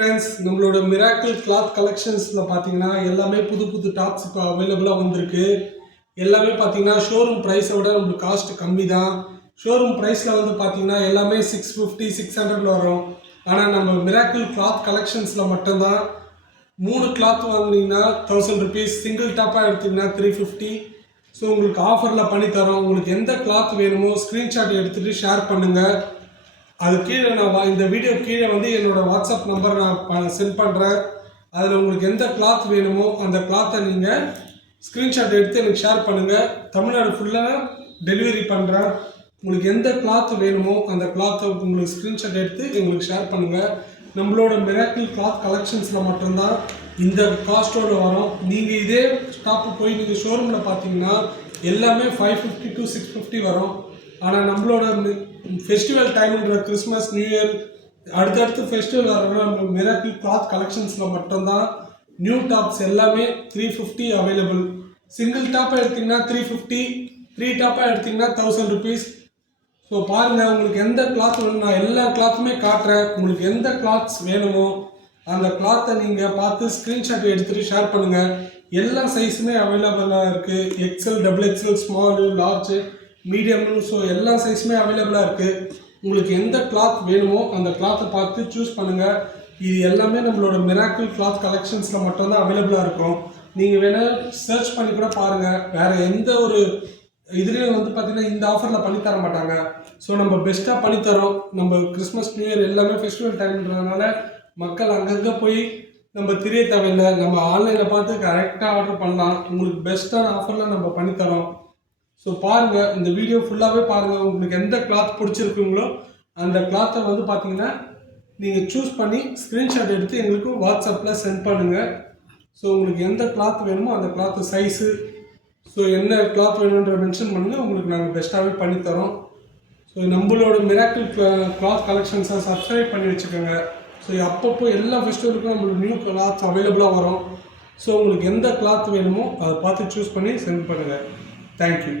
Friends, நம்மளோட miracle cloth கலெக்ஷன்ஸில் பார்த்தீங்கன்னா எல்லாமே புது புது டாப்ஸ் இப்போ அவைலபிளாக வந்திருக்கு. எல்லாமே பார்த்தீங்கன்னா ஷோரூம் ப்ரைஸை விட நம்மளுக்கு காஸ்ட் கம்மி தான். ஷோரூம் ப்ரைஸில் வந்து பார்த்தீங்கன்னா எல்லாமே 650 600 வரும். ஆனால் நம்ம மிராக்கிள் கிளாத் கலெக்ஷன்ஸில் மட்டும்தான் 3 கிளாத் வாங்கினீங்கன்னா 1000 ருபீஸ், சிங்கிள் டாப்பாக எடுத்திங்கன்னா 350. ஸோ உங்களுக்கு ஆஃபரில் பண்ணித்தரோம். உங்களுக்கு எந்த கிளாத் வேணுமோ ஸ்க்ரீன்ஷாட் எடுத்துகிட்டு ஷேர் பண்ணுங்கள். அது கீழே நான் இந்த வீடியோ கீழே வந்து என்னோடய வாட்ஸ்அப் நம்பர் நான் சென்ட் பண்ணுறேன். அதில் உங்களுக்கு எந்த கிளாத் வேணுமோ அந்த கிளாத்தை நீங்கள் ஸ்க்ரீன்ஷாட் எடுத்து எனக்கு ஷேர் பண்ணுங்கள். தமிழ்நாடு ஃபுல்லாக டெலிவரி பண்ணுறேன். உங்களுக்கு எந்த கிளாத் வேணுமோ அந்த கிளாத்தை உங்களுக்கு ஸ்க்ரீன்ஷாட் எடுத்து எங்களுக்கு ஷேர் பண்ணுங்கள். நம்மளோட மிராக்கிள் கிளாத் கலெக்ஷன்ஸில் மட்டும்தான் இந்த காஸ்ட்டோடு வரும். நீங்கள் இதே ஸ்டாப்பு போய் நீங்கள் ஷோரூமில் பார்த்தீங்கன்னா எல்லாமே 550 to 650 வரும். ஆனால் நம்மளோட ஃபெஸ்டிவல் டைம்ன்ற கிறிஸ்மஸ், நியூ இயர், அடுத்தடுத்து ஃபெஸ்டிவல் வர மிராக்கிள் கிளாத் கலெக்ஷன்ஸில் மட்டும்தான் நியூ டாப்ஸ் எல்லாமே 350 அவைலபிள். சிங்கிள் டாப்பாக எடுத்திங்கன்னா 350, 3 டாப்பாக எடுத்திங்கன்னா 1000 ருபீஸ். ஸோ பாருங்கள், உங்களுக்கு எந்த கிளாத் வேணும், நான் எல்லா கிளாத்துமே காட்டுறேன். உங்களுக்கு எந்த கிளாத்ஸ் வேணுமோ அந்த கிளாத்தை நீங்கள் பார்த்து ஸ்க்ரீன்ஷாட் எடுத்துகிட்டு ஷேர் பண்ணுங்கள். எல்லா சைஸுமே அவைலபிளாக இருக்குது. XL, double XL, small, large, மீடியம்னு, ஸோ எல்லா சைஸுமே அவைலபிளாக இருக்குது. உங்களுக்கு எந்த கிளாத் வேணுமோ அந்த கிளாத்தை பார்த்து சூஸ் பண்ணுங்கள். இது எல்லாமே நம்மளோட மிராக்கிள் கிளாத் கலெக்ஷன்ஸில் மட்டும்தான் அவைலபிளாக இருக்கும். நீங்கள் வேணால் சர்ச் பண்ணி கூட பாருங்கள். வேறு எந்த ஒரு இதுலேயும் வந்து பார்த்திங்கன்னா இந்த ஆஃபரில் பண்ணித்தர மாட்டாங்க. ஸோ நம்ம பெஸ்ட்டாக பண்ணித்தரோம். நம்ம கிறிஸ்மஸ், நியூ இயர் எல்லாமே ஃபெஸ்டிவல் டைம்ன்றதுனால மக்கள் அங்கங்கே போய் நம்ம தெரிய தேவையில்லை. நம்ம ஆன்லைனில் பார்த்து கரெக்டாக ஆர்டர் பண்ணலாம். உங்களுக்கு பெஸ்ட்டான ஆஃபரில் நம்ம பண்ணித்தரோம். ஸோ பாருங்கள், இந்த வீடியோ ஃபுல்லாகவே பாருங்கள். உங்களுக்கு எந்த கிளாத் பிடிச்சிருக்குங்களோ அந்த கிளாத்தை வந்து பார்த்தீங்கன்னா நீங்கள் சூஸ் பண்ணி ஸ்க்ரீன்ஷாட் எடுத்து எங்களுக்கு வாட்ஸ்அப்பில் சென்ட் பண்ணுங்கள். ஸோ உங்களுக்கு எந்த கிளாத் வேணுமோ அந்த கிளாத்து சைஸு, ஸோ என்ன கிளாத் வேணுன்ற மென்ஷன் பண்ணுங்கள். உங்களுக்கு நாங்கள் பெஸ்ட்டாகவே பண்ணித்தரோம். ஸோ நம்மளோட மிராக்கிள் கிளாத் கலெக்ஷன்ஸை சப்ஸ்கிரைப் பண்ணி வச்சுக்கோங்க. ஸோ அப்பப்போ எல்லா ஃபெஸ்டிவலுக்கும் நம்மளுக்கு நியூ கிளாத் அவைலபிளாக வரும். ஸோ உங்களுக்கு எந்த கிளாத் வேணுமோ அதை பார்த்து சூஸ் பண்ணி சென்ட் பண்ணுங்கள். Thank you.